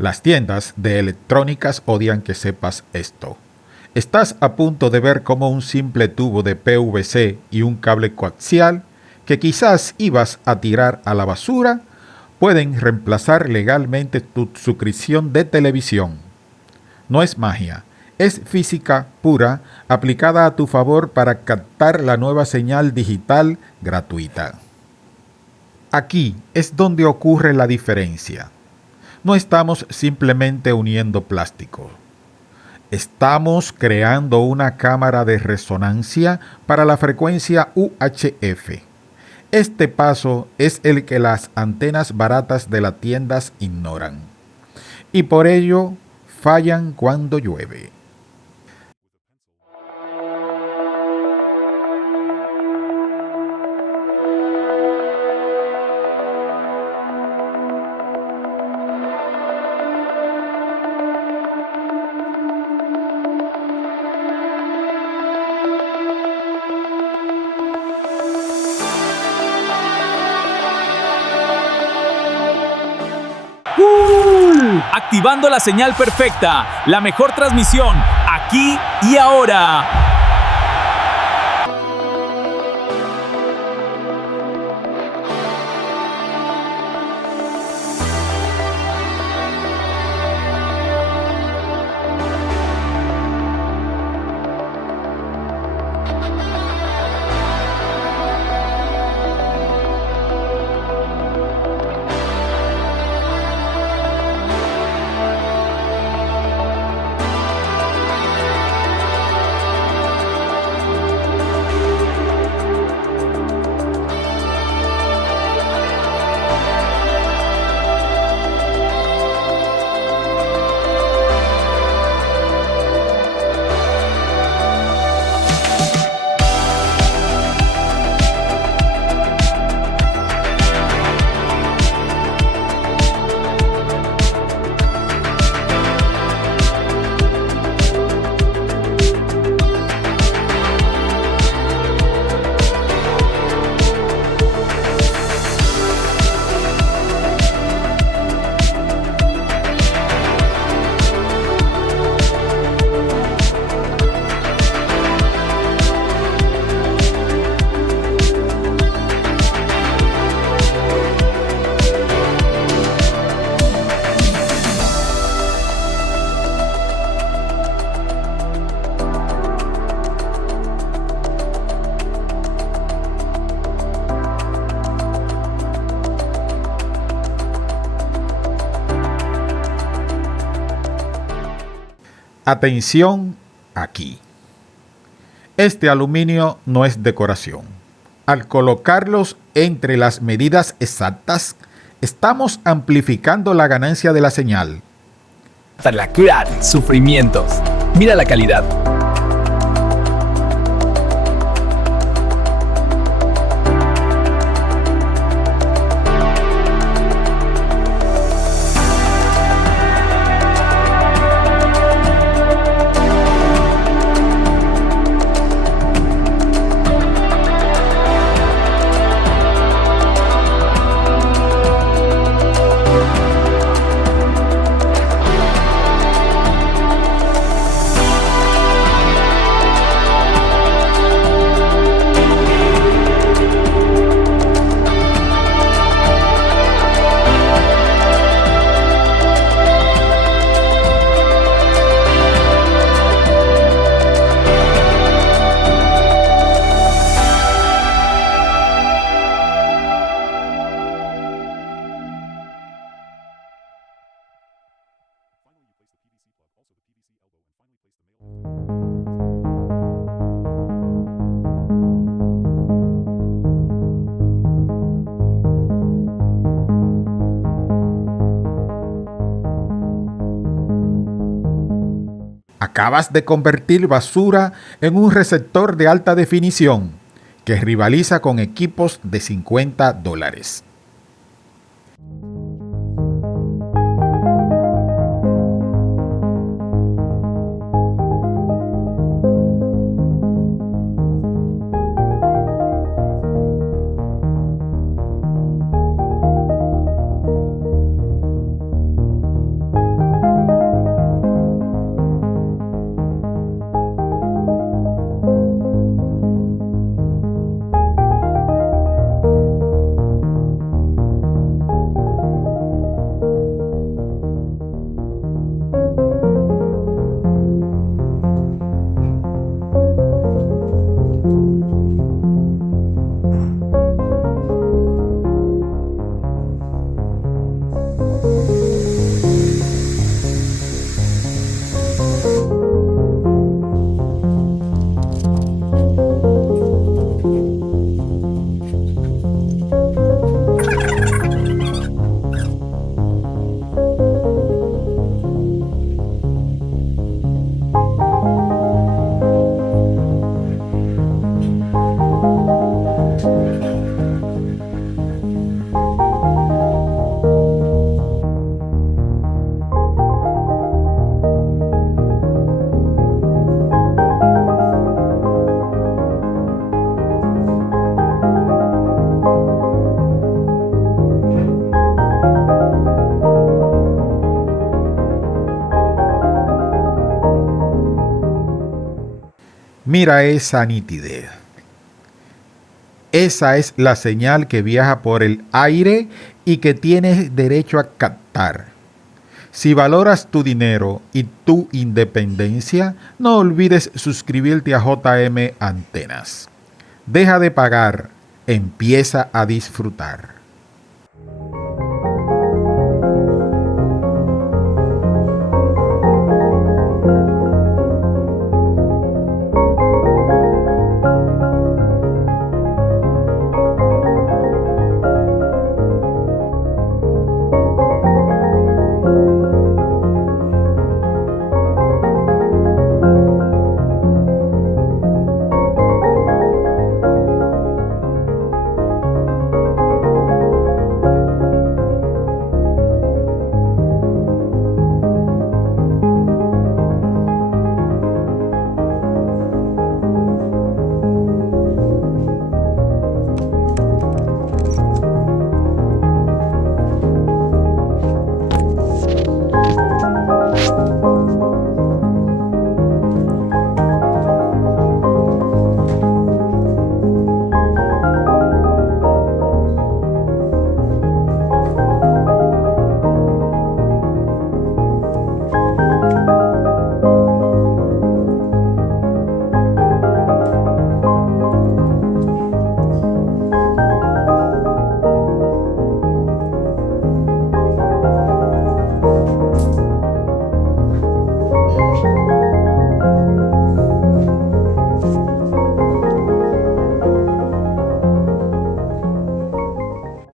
Las tiendas de electrónicas odian que sepas esto. Estás a punto de ver cómo un simple tubo de PVC y un cable coaxial que quizás ibas a tirar a la basura pueden reemplazar legalmente tu suscripción de televisión. No es magia, es física pura aplicada a tu favor para captar la nueva señal digital gratuita. Aquí es donde ocurre la diferencia. No estamos simplemente uniendo plástico. Estamos creando una cámara de resonancia para la frecuencia UHF. Este paso es el que las antenas baratas de las tiendas ignoran. Y por ello fallan cuando llueve. Activando la señal perfecta, la mejor transmisión, aquí y ahora. Atención aquí. Este aluminio no es decoración. Al colocarlos entre las medidas exactas, estamos amplificando la ganancia de la señal. Para curar sufrimientos. Mira la calidad. Acabas de convertir basura en un receptor de alta definición que rivaliza con equipos de $50. Mira esa nitidez. Esa es la señal que viaja por el aire y que tienes derecho a captar. Si valoras tu dinero y tu independencia, no olvides suscribirte a JM Antenas. Deja de pagar, empieza a disfrutar.